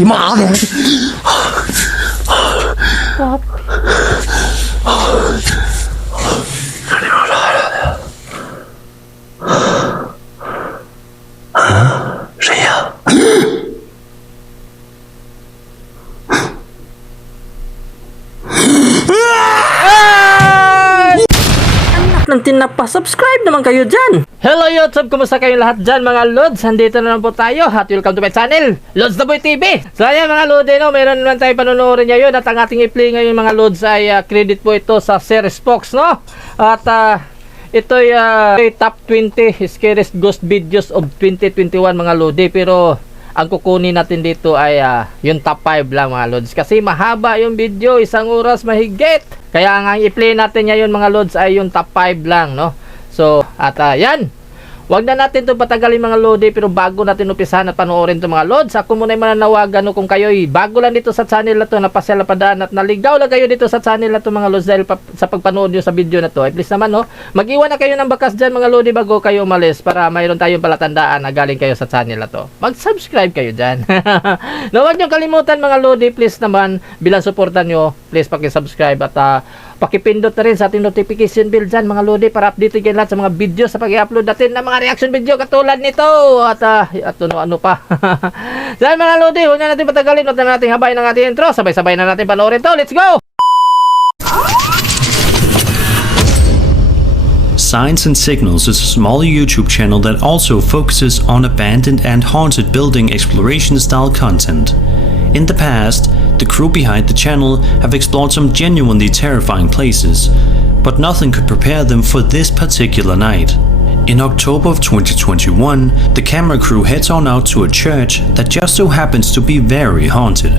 你妈的！ 谁呀？ ng tinapa, subscribe naman kayo dyan. Hello YouTube, kumusta kayong lahat dyan mga Lods? Andito na naman po tayo at welcome to my channel, Lods the Boy TV. So ayan mga Lods, meron naman tayo panunuorin ngayon at ang ating i-play ngayon mga Lods ay credit po ito sa Scariest, no? At ito ay top 20 scariest ghost videos of 2021 mga Lodi, pero ang kukunin natin dito ay yung top 5 lang mga Lods, kasi mahaba yung video, 1 oras mahigit. Kaya nga i-play natin ngayon mga Lods ay yung top 5 lang, no? So at yan, wag na natin to patagalin mga Lodi, pero bago natin umpisahan at panoorin to mga Lods, ako muna ay mananawagan, no, kung kayo bago lang dito sa channel na to, napasyal na padaan at naligaw lang kayo dito sa channel na to mga Lods dahil sa pagpanood nyo sa video na to, please naman, no, mag-iwan na kayo ng bakas dyan mga Lodi bago kayo umalis, para mayroon tayong palatandaan na galing kayo sa channel na to. Mag-subscribe kayo dyan. No, wag nyo kalimutan mga Lodi, please naman, bilang supportan nyo, please pakisubscribe at pakipindot na rin sa ating notification bell dyan mga Lodi, para update kayo lahat sa mga video sa pag-i-upload natin ng mga reaction video katulad nito at ano pa. Dahil mga Lodi, huwag na natin patagalin, huwag na natin habayin ang ating intro, sabay-sabay na natin panoorin to. Let's go! Signs and Signals is a smaller YouTube channel that also focuses on abandoned and haunted building exploration style content. In the past, the crew behind the channel have explored some genuinely terrifying places, but nothing could prepare them for this particular night. In October of 2021, the camera crew heads on out to a church that just so happens to be very haunted.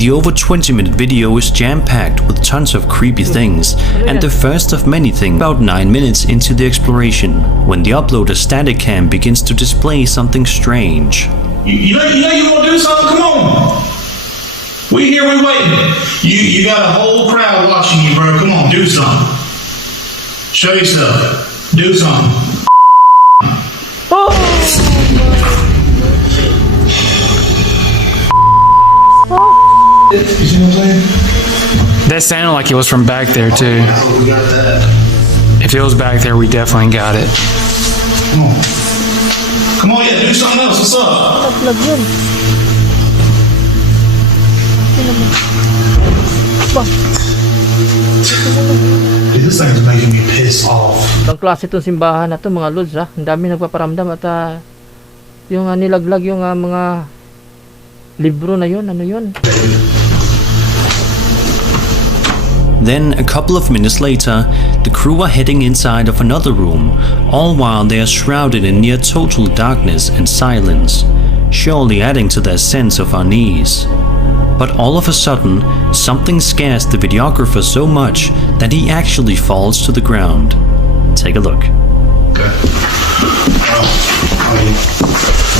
The over 20-minute video is jam-packed with tons of creepy things, and the first of many things about 9 minutes into the exploration, when the uploader's static cam begins to display something strange. You know you want to do something? Come on. We here, we waiting. You got a whole crowd watching you, bro. Come on, do something. Show yourself. Do something. Oh! You see what I'm saying? That sounded like it was from back there too. Oh, we got that. If it was back there, we definitely got it. Come on. Come on, yeah, do something else. What's up? Vlog yun. Dude, this thing's making me pissed off. Ang klase itong simbahan na to mga Lods, ha? Ang dami nagpaparamdam at yung nilaglag yung mga libro na yun, ano yun? Then, a couple of minutes later, the crew are heading inside of another room, all while they are shrouded in near total darkness and silence, surely adding to their sense of unease. But all of a sudden, something scares the videographer so much that he actually falls to the ground. Take a look. Okay.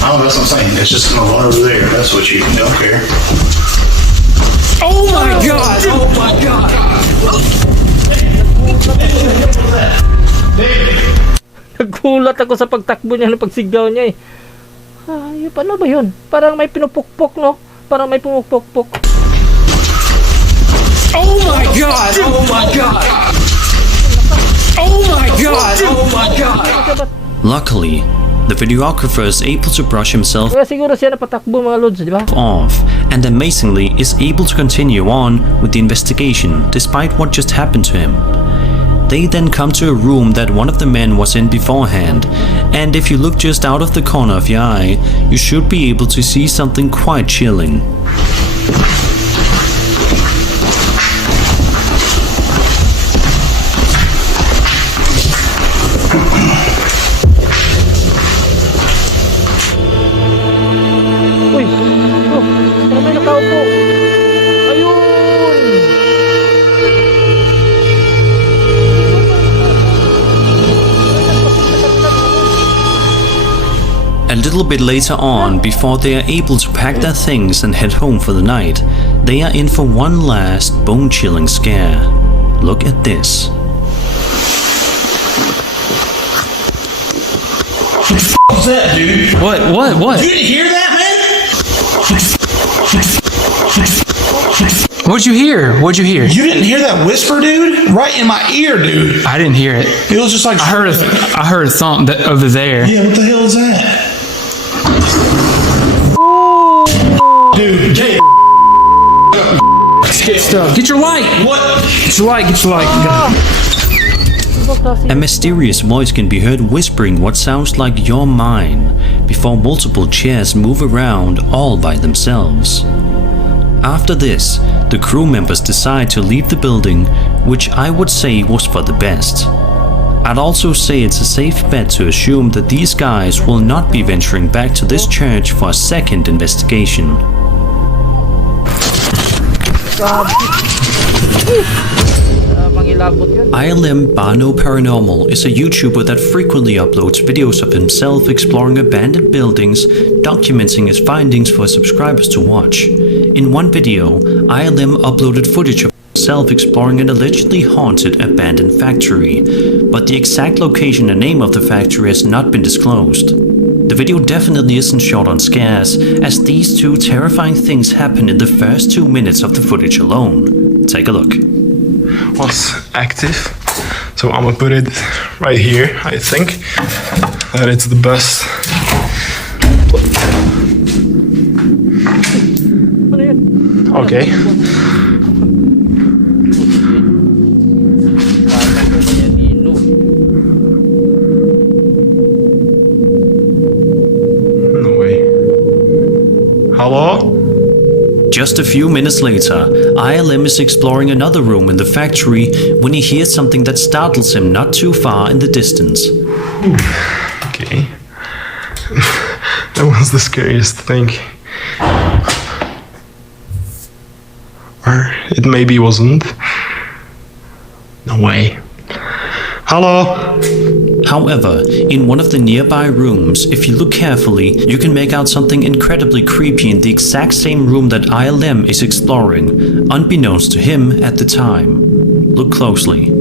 I don't know, that's what I'm saying. It's just gonna run over there. That's what you don't care. Oh my god! Oh my god! Nagulat ako sa pagtakbo niya ng pagsigaw niya eh. Paano ba yun? Parang may pinupukpok, no? Parang may pumupukpok. Oh my god! Oh my god! Oh my god! Oh my god! Luckily, the videographer is able to brush himself Kaya siguro siya napatakbo mga Lods, di ba? off, and amazingly is able to continue on with the investigation despite what just happened to him. They then come to a room that one of the men was in beforehand, and if you look just out of the corner of your eye, you should be able to see something quite chilling. Uy! Oh! Parang may nakaupo! Ayun! A little bit later on, before they are able to pack their things and head home for the night, they are in for one last bone-chilling scare. Look at this. What the f*** was that, dude? What? You didn't hear that, man? What'd you hear? What'd you hear? You didn't hear that whisper, dude? Right in my ear, dude. I didn't hear it. It was just like... I heard a thump over there. Yeah, what the hell is that? Dude, Jay. Get stuff. Get your light. What? Get your light. Get your light. A mysterious voice can be heard whispering what sounds like "you're mine" before multiple chairs move around all by themselves. After this, the crew members decide to leave the building, which I would say was for the best. I'd also say it's a safe bet to assume that these guys will not be venturing back to this church for a second investigation. ILM Bano Paranormal is a YouTuber that frequently uploads videos of himself exploring abandoned buildings, documenting his findings for subscribers to watch. In one video, ILM uploaded footage of himself exploring an allegedly haunted abandoned factory, but the exact location and name of the factory has not been disclosed. The video definitely isn't shot on scares, as these two terrifying things happen in the first 2 minutes of the footage alone. Take a look. Was active, so I'm gonna put it right here. I think that it's the best. Okay. No way. Hello? Just a few minutes later, ILM is exploring another room in the factory when he hears something that startles him not too far in the distance. Okay. That was the scariest thing. Or it maybe wasn't. No way. Hello? However, in one of the nearby rooms, if you look carefully, you can make out something incredibly creepy in the exact same room that ILM is exploring, unbeknownst to him at the time. Look closely.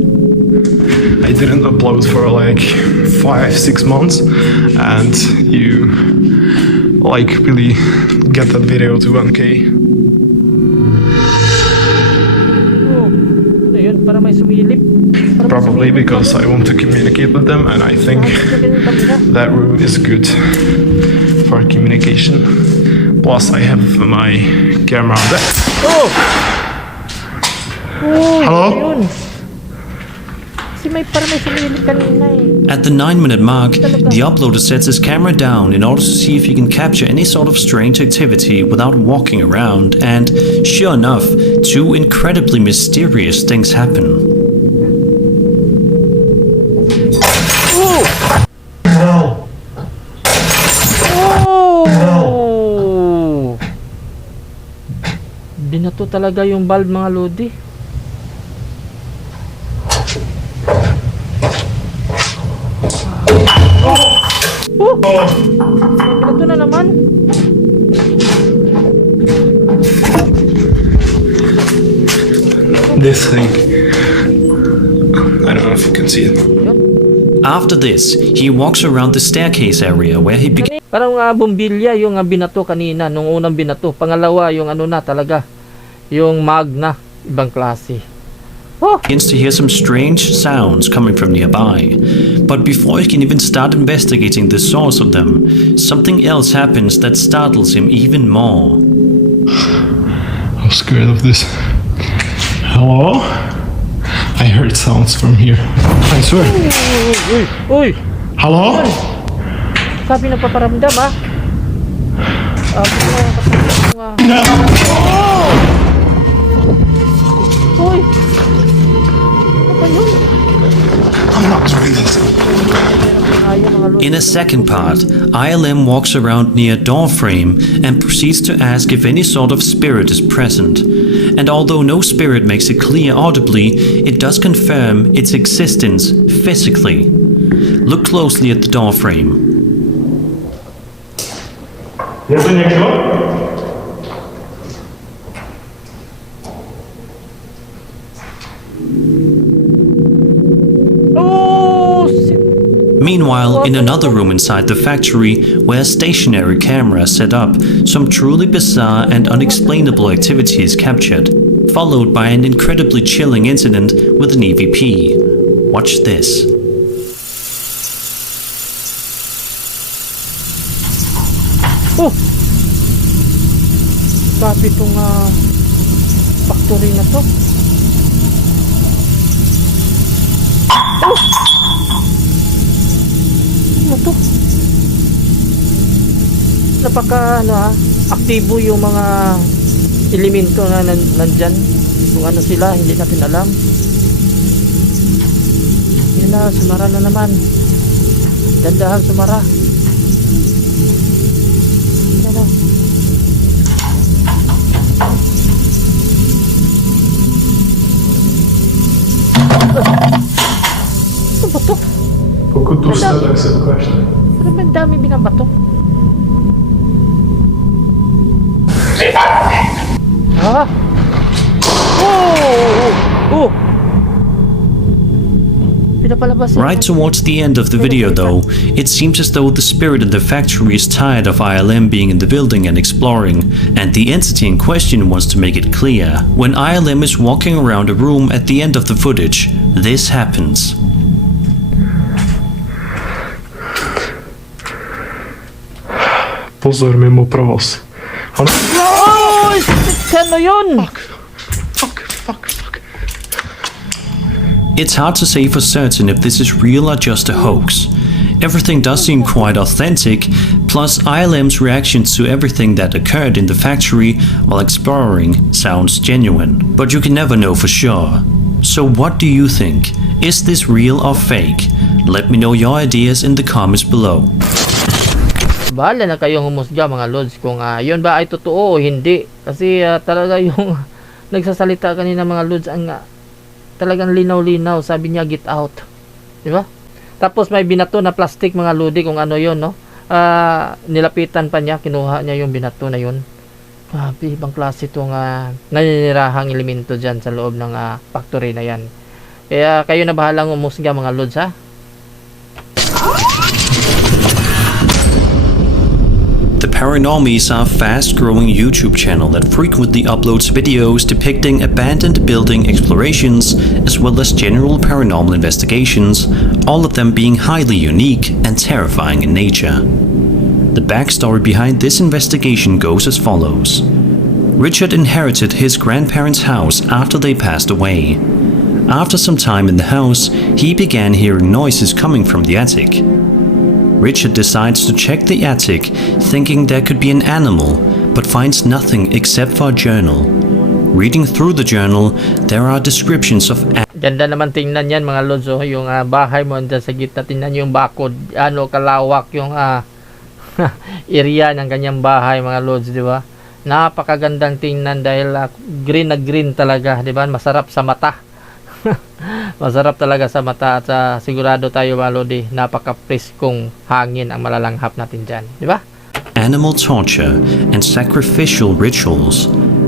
I didn't upload for like 5-6 months, and you like really get that video to 1K. Probably because I want to communicate with them, and I think that room is good for communication. Plus I have my camera on there. Hello? At the 9-minute mark, the uploader sets his camera down in order to see if he can capture any sort of strange activity without walking around, and sure enough, 2 incredibly mysterious things happen. Binato talaga yung bulb, mga lodi. Binato na naman. This thing. I don't know if you can see it. After this, he walks around the staircase area where he Parang bumbilya yung binato kanina, nung unang binato. Pangalawa, yung ano na talaga, yung magna, ibang klase. begins to hear some strange sounds coming from nearby. But before he can even start investigating the source of them, something else happens that startles him even more. I'm scared of this. Hello? I heard sounds from here. I swear. Uy! Hello? Sabi na paparamdam, ha? Uy! Ano pa yun? I'm not doing this. In a second part, ILM walks around near a door frame and proceeds to ask if any sort of spirit is present. And although no spirit makes it clear audibly, it does confirm its existence physically. Look closely at the door frame. Oh, shit. Meanwhile, in another room inside the factory, where a stationary camera is set up, some truly bizarre and unexplainable activity is captured, followed by an incredibly chilling incident with an EVP. Watch this. Oh! Sabi itong factory na to. Oh! Ano to? Napaka aktibo yung mga elemento na nandyan. Kung ano sila, hindi natin alam. Yan na, sumara na naman. Dandahan sumara. Yan na. Ano ba to? Покутушка, так все question. Ano ba ang dami binabato? Ah! Oh! Pinapalabas. Right towards the end of the video though, it seems as though the spirit in the factory is tired of ILM being in the building and exploring, and the entity in question wants to make it clear. When ILM is walking around a room at the end of the footage, this happens. Pozor, mimo provoz. Oh! Ano yun? Fuck. It's hard to say for certain if this is real or just a hoax. Everything does seem quite authentic, plus ILM's reactions to everything that occurred in the factory while exploring sounds genuine. But you can never know for sure. So what do you think? Is this real or fake? Let me know your ideas in the comments below. Bahala na kayong humusga mga lods kung yun ba ay totoo o hindi. Kasi talaga yung nagsasalita kanina mga lods ang talagang linaw-linaw. Sabi niya get out. Diba? Tapos may binato na plastic mga lodi kung ano yun, no? Nilapitan pa niya, kinuha niya yung binato na yun. Grabe, ibang klase itong naninirahang elemento dyan sa loob ng factory na yan. Kaya kayo na bahalang humusga mga lods, ha? The Paranormies are a fast-growing YouTube channel that frequently uploads videos depicting abandoned building explorations as well as general paranormal investigations, all of them being highly unique and terrifying in nature. The backstory behind this investigation goes as follows. Richard inherited his grandparents' house after they passed away. After some time in the house, he began hearing noises coming from the attic. Richard decides to check the attic, thinking there could be an animal, but finds nothing except for a journal. Reading through the journal, there are descriptions of Ganda naman tingnan yan mga lods, yung bahay mo dyan sa gitna, tingnan yung bakod, kalawak yung area ng kanyang bahay mga lods, di ba? Napakagandang tingnan dahil green na green talaga, di ba? Masarap sa mata. Masarap talaga sa mata at sigurado tayo mga lodi, napaka-preskong hangin ang malalanghap natin dyan, di ba? animal torture and sacrificial rituals,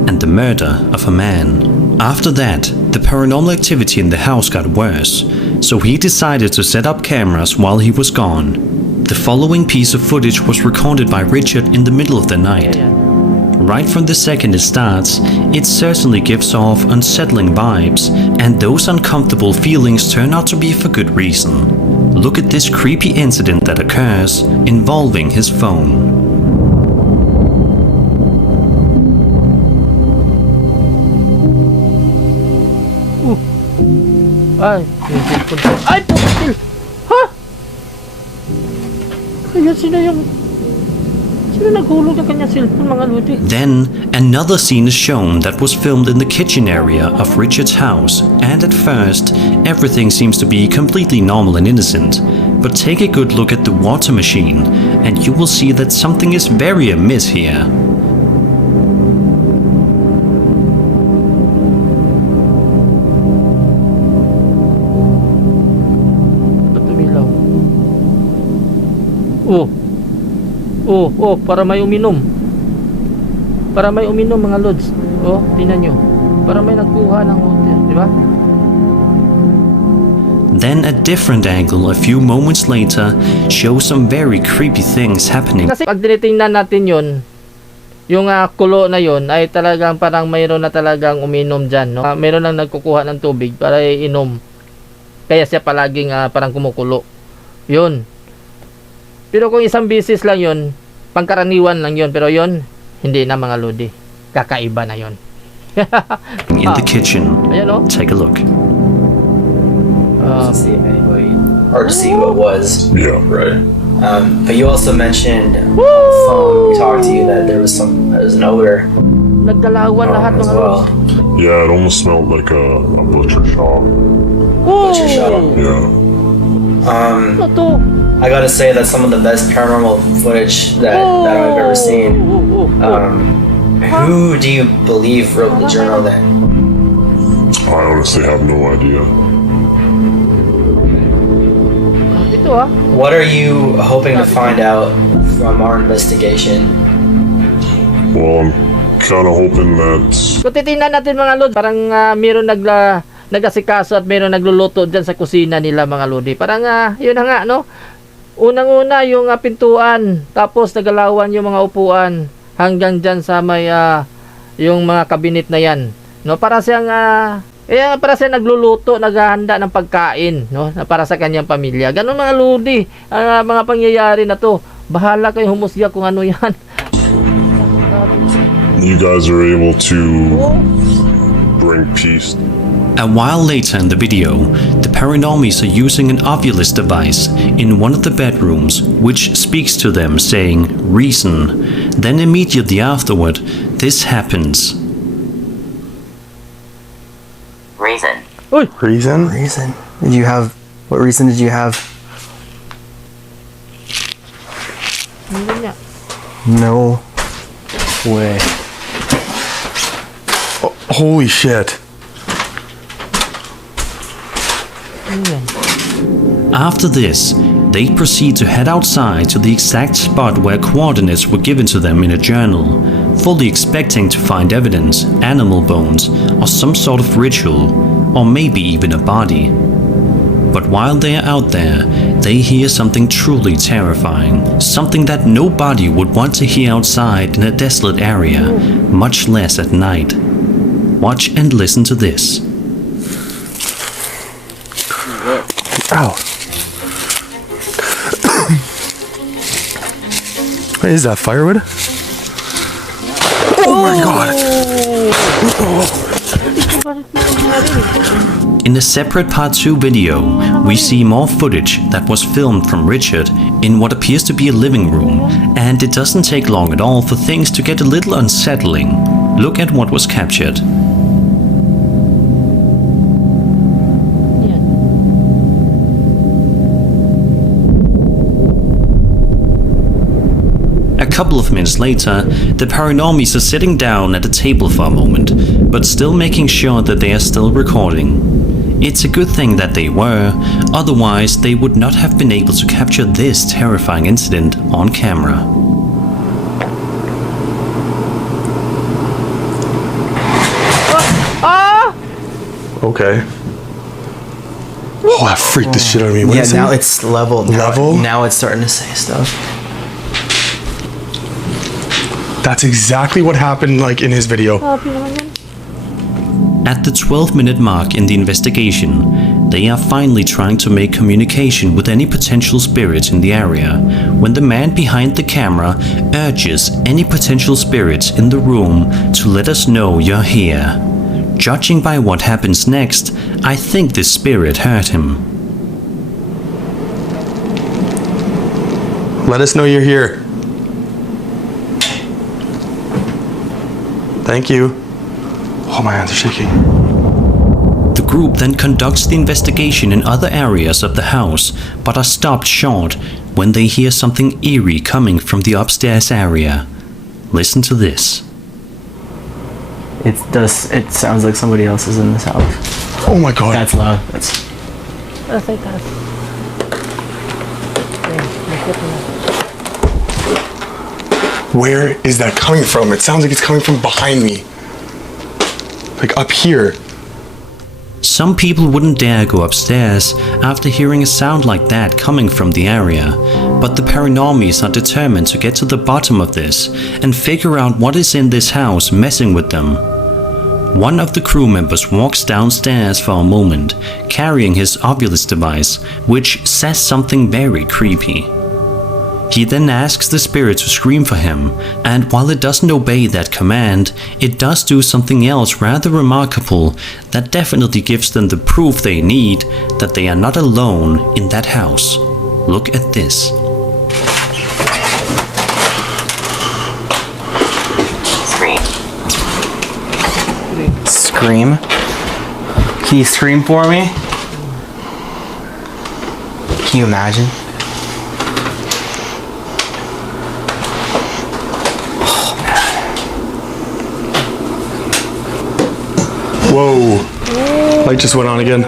and the murder of a man. After that, the paranormal activity in the house got worse, so he decided to set up cameras while he was gone. The following piece of footage was recorded by Richard in the middle of the night. Right from the second it starts, it certainly gives off unsettling vibes, and those uncomfortable feelings turn out to be for good reason. Look at this creepy incident that occurs involving his phone. Ay, yung cellphone ko. Ay, putil! Ha? Kaya sino naghulog ng kanyang cellphone, mga lodi? Then, another scene is shown that was filmed in the kitchen area of Richard's house, and at first, everything seems to be completely normal and innocent. But take a good look at the water machine, and you will see that something is very amiss here. Para may uminom. Para may uminom, mga lods. Tingnan nyo. Para may nagkuha ng water, di ba? Then a different angle a few moments later shows some very creepy things happening. Kasi pag tinitingnan natin yun, yung kulo na yun ay talagang parang mayroon na talagang uminom dyan, no? Mayroon lang nagkukuha ng tubig para inom. Kaya siya palaging parang kumukulo. Yun. Pero kung isang bisis lang yun, pangkaraniwan lang yun. Pero yun, hindi na mga lodi. Kakaiba na yun. In the kitchen. Ayan, no? Take a look. To see if anybody, or to see who it was. Yeah, right. But you also mentioned on the phone, we talked to you that there was an odor Nagkalawan lahat as mga well. Yeah, it almost smelled like a butcher shop. Butcher shop. Yeah. Ano to? I gotta say that's some of the best paranormal footage that I've ever seen. Who do you believe wrote the journal then? I honestly have no idea. Ito What are you hoping to find out from our investigation? Well, I'm kind of hoping that Kung titingnan natin mga lodi, parang mayroon nag-asikaso at mayroon nagluluto dyan sa kusina nila mga lodi. Parang yun na nga, no? Unang-una yung pintuan, tapos nagalawan yung mga upuan hanggang dyan sa may yung mga kabinet na yan, no? Para siyang nagluluto, naghahanda ng pagkain, no? Para sa kanyang pamilya. Ganun mga lodi, mga pangyayari na to. Bahala kayo humusga kung ano yan. you guys are able to bring peace. A while later in the video, the paranormies are using an Ovilus device in one of the bedrooms, which speaks to them saying, "Reason." Then immediately afterward, this happens. Reason. Reason? Reason. What reason did you have? No way. Oh, holy shit. After this, they proceed to head outside to the exact spot where coordinates were given to them in a journal, fully expecting to find evidence, animal bones, or some sort of ritual, or maybe even a body. But while they are out there, they hear something truly terrifying, something that nobody would want to hear outside in a desolate area, much less at night. Watch and listen to this. Ow. What is that, firewood? Oh my god! In a separate part 2 video, we see more footage that was filmed from Richard in what appears to be a living room, and it doesn't take long at all for things to get a little unsettling. Look at what was captured. A couple of minutes later, the paranormies are sitting down at a table for a moment, but still making sure that they are still recording. It's a good thing that they were, otherwise they would not have been able to capture this terrifying incident on camera. Okay. Oh, that freaked the shit out of me. What Yeah, is it? now it's level. Level? Now it's starting to say stuff. That's exactly what happened like in his video. At the 12-minute mark in the investigation, they are finally trying to make communication with any potential spirits in the area, when the man behind the camera urges any potential spirits in the room to let us know you're here. Judging by what happens next, I think this spirit heard him. Let us know you're here. Thank you. Oh, my hands are shaking. The group then conducts the investigation in other areas of the house, but are stopped short when they hear something eerie coming from the upstairs area. Listen to this. It sounds like somebody else is in this house. Oh my god. That's loud. Where is that coming from? It sounds like it's coming from behind me. Like up here. Some people wouldn't dare go upstairs after hearing a sound like that coming from the area, but the paranormies are determined to get to the bottom of this and figure out what is in this house messing with them. One of the crew members walks downstairs for a moment, carrying his Oculus device, which says something very creepy. He then asks the spirit to scream for him, and while it doesn't obey that command, it does do something else rather remarkable that definitely gives them the proof they need that they are not alone in that house. Look at this. Scream? Can you scream for me? Can you imagine? Whoa. Light just went on again.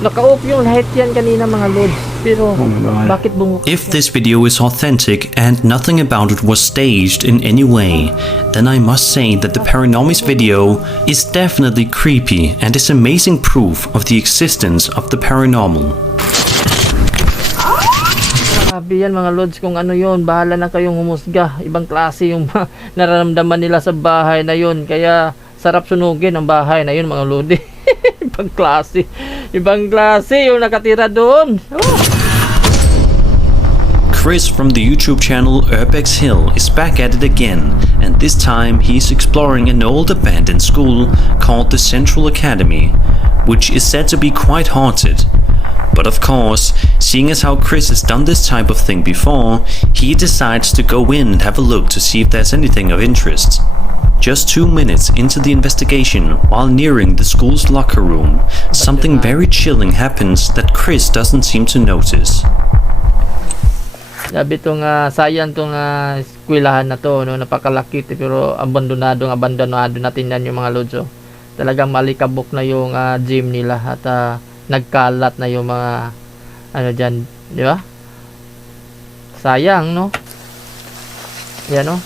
Naka-off yung light yan kanina mga lods. Pero bakit bumukit? If this video is authentic and nothing about it was staged in any way, then I must say that the Paranormies video is definitely creepy and is amazing proof of the existence of the paranormal. Sabi yan mga lods, kung ano yun, bahala na kayong humusga. Ibang klase yung nararamdaman nila sa bahay na yun. Kaya sarap sunugin ang bahay na yun mga lodi. Ibang klase. Ibang klase yung nakatira doon. Chris from the YouTube channel Urbex Hill is back at it again, and this time he's exploring an old abandoned school called the Central Academy, which is said to be quite haunted. But of course, seeing as how Chris has done this type of thing before, he decides to go in and have a look to see if there's anything of interest. Just 2 minutes into the investigation, while nearing the school's locker room, something very chilling happens that Chris doesn't seem to notice. Sabi itong sayang itong eskwelahan na to, no? Napakalaki pero abandonado natin yan yung mga lods. Talagang malikabok na yung gym nila at nagkalat na yung mga ano dyan, di ba? Sayang, no? Yan, no?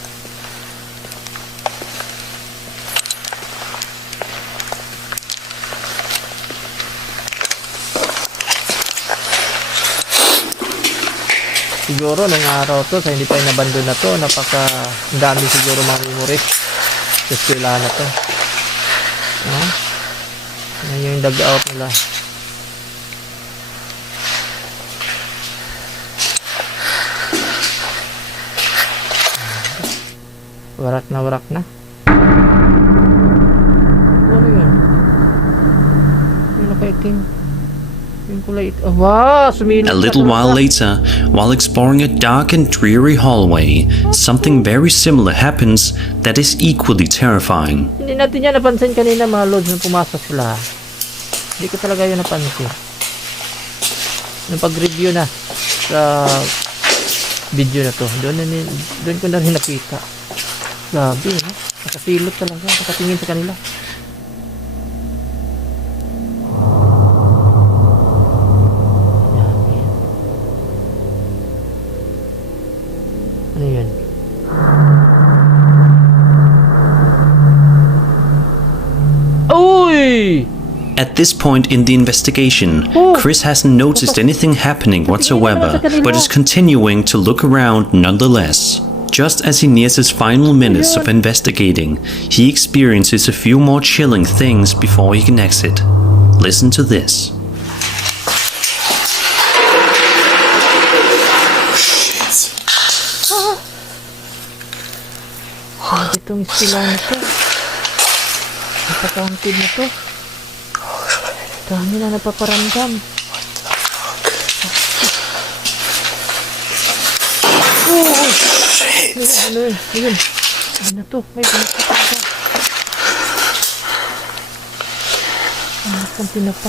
Siguro nung araw to, sa hindi pa inabandon na to, dami siguro mga memories sa eskwelahan na to. No? Yan yung dugout nila. Warak na. Ano yun? Yung nakaiting. A little while later, while exploring a dark and dreary hallway, something very similar happens that is equally terrifying. Hindi natin yan napansin kanina mga lods nung pumasok sila. Hindi ko talaga yun napansin. Nung pag-review na sa video na to, doon ko na rin nakita. Grabe, no? Nakasilot talaga, nakatingin sa kanila. Ano yun? Uy! At this point in the investigation, Chris hasn't noticed anything happening whatsoever, but is continuing to look around nonetheless. Just as he nears his final minutes of investigating, he experiences a few more chilling things before he can exit. Listen to this. Itong sila na to. Napaka-haunted na to. Dami na napaparamdam. Ayun. Ayun na to. May napaparamdam. Ang pinapa.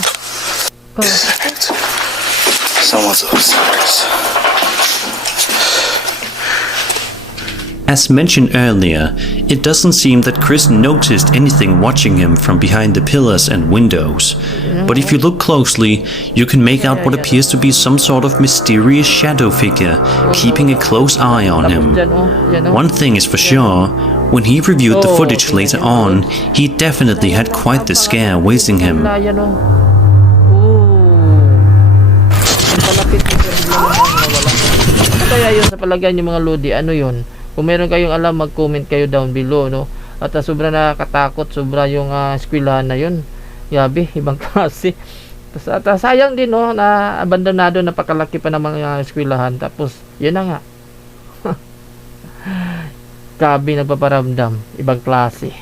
Someone's upstairs. As mentioned earlier, it doesn't seem that Chris noticed anything watching him from behind the pillars and windows. But if you look closely, you can make out what appears to be some sort of mysterious shadow figure keeping a close eye on him. One thing is for sure, When he reviewed the footage later on, he definitely had quite the scare awaiting him. Ayan o. Ang palapit nito bigla lang nawala. Kaya yun sa palagay niyo mga lodi, ano yun? Kung meron kayong alam, mag-comment kayo down below, no? At sobra nakakatakot, sobra yung eskwelahan na yun. Yabi, ibang klase. At sayang din, no, na abandonado, napakalaki pa ng mga eskwelahan. Tapos, yun na nga. Grabe, nagpaparamdam, ibang klase.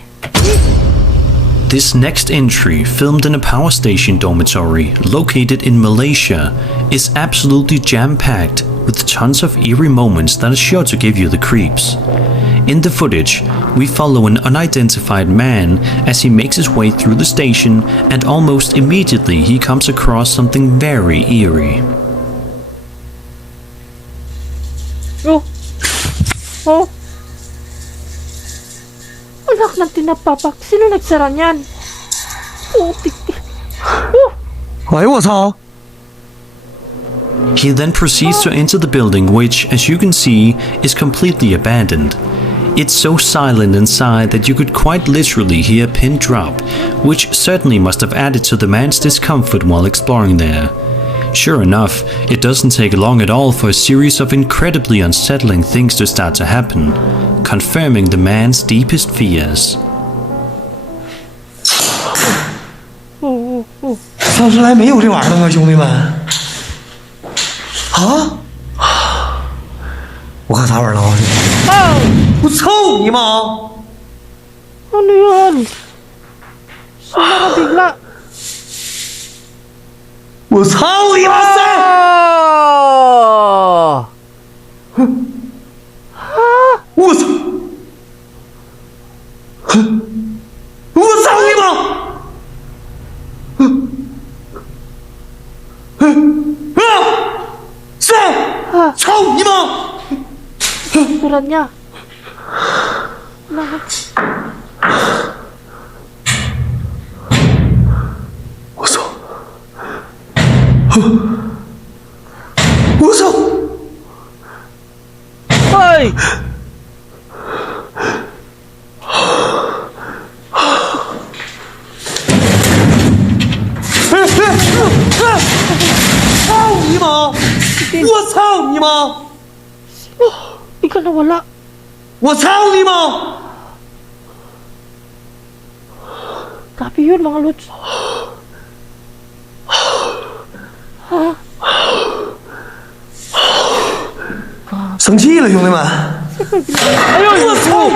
This next entry, filmed in a power station dormitory located in Malaysia, is absolutely jam-packed with tons of eerie moments that are sure to give you the creeps. In the footage, we follow an unidentified man as he makes his way through the station, and almost immediately he comes across something very eerie. Oh! Oh! Anak ng tinapapak, sino nagsara niyan? Oh, tik-tik. Oh! 哎呦我操！ He then proceeds to enter the building, which, as you can see, is completely abandoned. It's so silent inside that you could quite literally hear a pin drop, which certainly must have added to the man's discomfort while exploring there. Sure enough, it doesn't take long at all for a series of incredibly unsettling things to start to happen, confirming the man's deepest fears. 上次来没有这玩意儿吗，兄弟们？啊！我看啥玩意儿了？我操你妈！ Ano yun? Sumara bigla. 我操你妈塞！ 我操！我操你妈！谁？操你妈！ Suran niya. Bakit? 我操！我操！ Hoy! Ikaw nawala. 我操你妈！ Grabe yun mga lods. Ha? 生气了，兄弟们！ Ayun! 我操！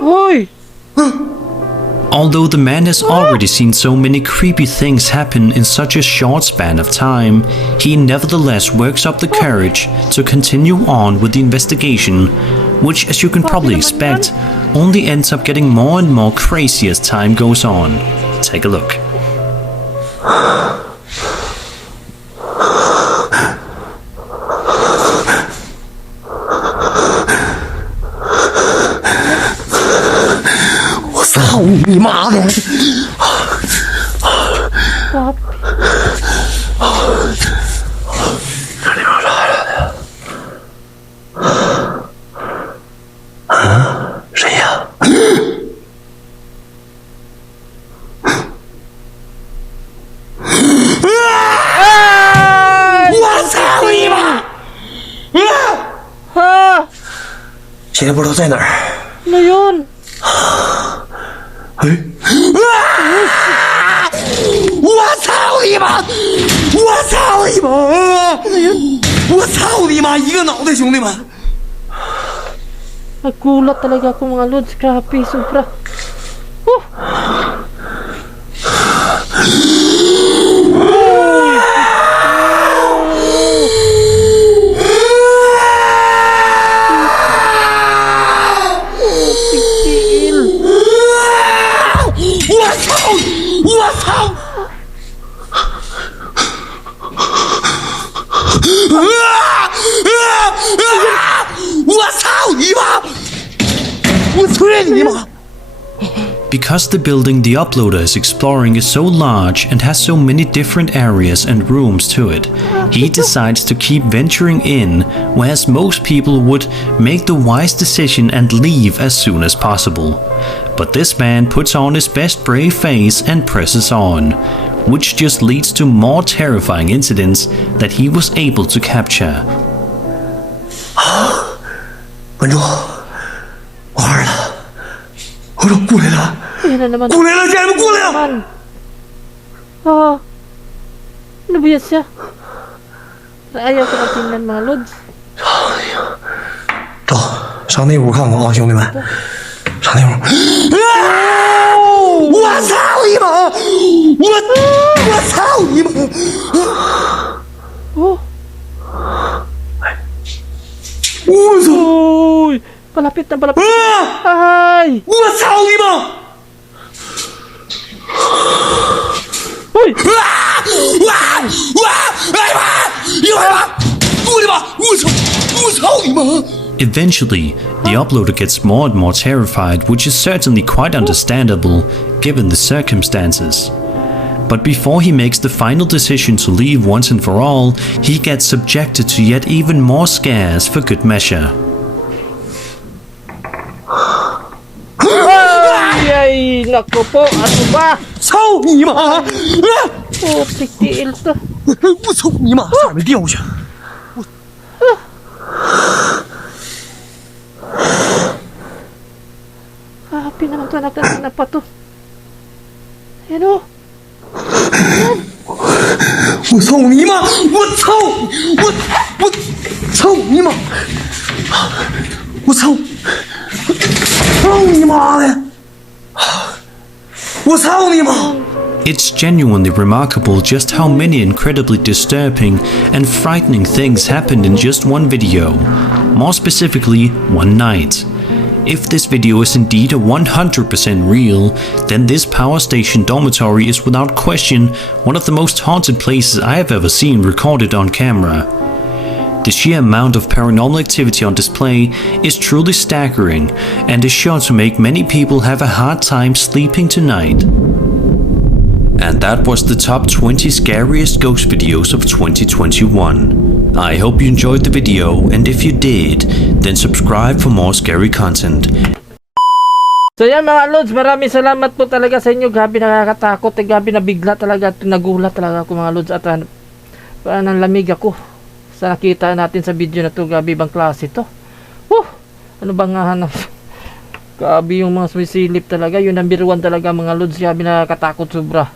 Hoy! Although the man has already seen so many creepy things happen in such a short span of time, he nevertheless works up the courage to continue on with the investigation, which, as you can probably expect, only ends up getting more and more crazy as time goes on. Take a look. Ha? 现在不知道在哪儿。 Ano yun? 我操你妈！我操你妈！我操你妈！一个脑袋，兄弟们！ Nagulat talaga ako mga lods. Grabe, sobra. Because the building the uploader is exploring is so large and has so many different areas and rooms to it, he decides to keep venturing in, whereas most people would make the wise decision and leave as soon as possible. But this man puts on his best brave face and presses on, which just leads to more terrifying incidents that he was able to capture. 观众，我二了，我说过来了， Ayan na naman. 过来了，家人们过来了。 Naman. Oo. Ano ba yan siya? Ayaw ko na tingnan mga lods. 走，上那屋看看啊，兄弟们，上那屋。我操你妈！我操你妈！ Oh. 我操！ Uy! Palapit na palapit. Ay! 我操你妈！ Uy! 我操你妈！ Eventually, the uploader gets more and more terrified, which is certainly quite understandable given the circumstances. But before he makes the final decision to leave once and for all, he gets subjected to yet even more scares for good measure. Ay! Naku po! Ano ba? 操你妈！ Oh, tiil to. 我操你妈！下面掉下去。 Happy naman to. Nagtatanap pa to. Ayan o. 我操你妈！我操！我操你妈！我操！操你妈的！我操你妈！ It's genuinely remarkable just how many incredibly disturbing and frightening things happened in just one video, more specifically, one night. If this video is indeed a 100% real, then this power station dormitory is without question one of the most haunted places I have ever seen recorded on camera. The sheer amount of paranormal activity on display is truly staggering and is sure to make many people have a hard time sleeping tonight. And that was the top 20 scariest ghost videos of 2021. I hope you enjoyed the video, and if you did, then subscribe for more scary content. So yan mga lods, maraming salamat po talaga sa inyo. Gabi nakakatakot, gabi nabigla talaga, nagulat talaga ako mga lods. At parang lamig ako sa nakita natin sa video na to. Gabi bang klase to? Ano bang hanap? Gabi yung mga sumisilip talaga. Yun number 1 talaga mga lods. Gabi nakakatakot sobra.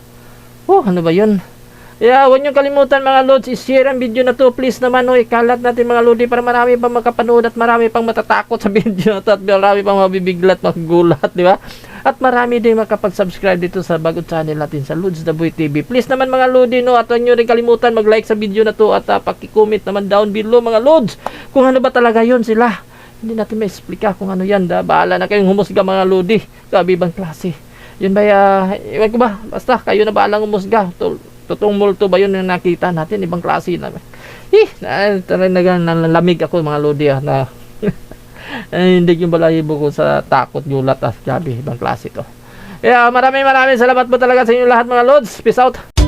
Ano ba yun? Huwag nyo kalimutan mga lods, i-share ang video na to. Please naman, ikalat natin mga lodi para marami pang makapanood at marami pang matatakot sa video na to at marami pang mabibiglat, magugulat, di ba? At marami din makapag-subscribe dito sa bagong channel natin sa Lods the Boy TV. Please naman mga lodi, at huwag nyo rin kalimutan mag-like sa video na to at paki-comment naman down below mga lods kung ano ba talaga yun sila. Hindi natin ma-explica kung ano yan. Bahala na kayong humusga mga lodi. Gabi bang klase? Yun ba, iwan ko ba? Basta kayo na bahalang humusga. Totoong multo ba yun yung nakita natin? Ibang klase na. Talagang nalamig ako mga lodi na hindi yung balahibo ko sa takot, gulat at gabi. Ibang klase to. Maraming salamat po talaga sa inyo lahat mga lods. Peace out.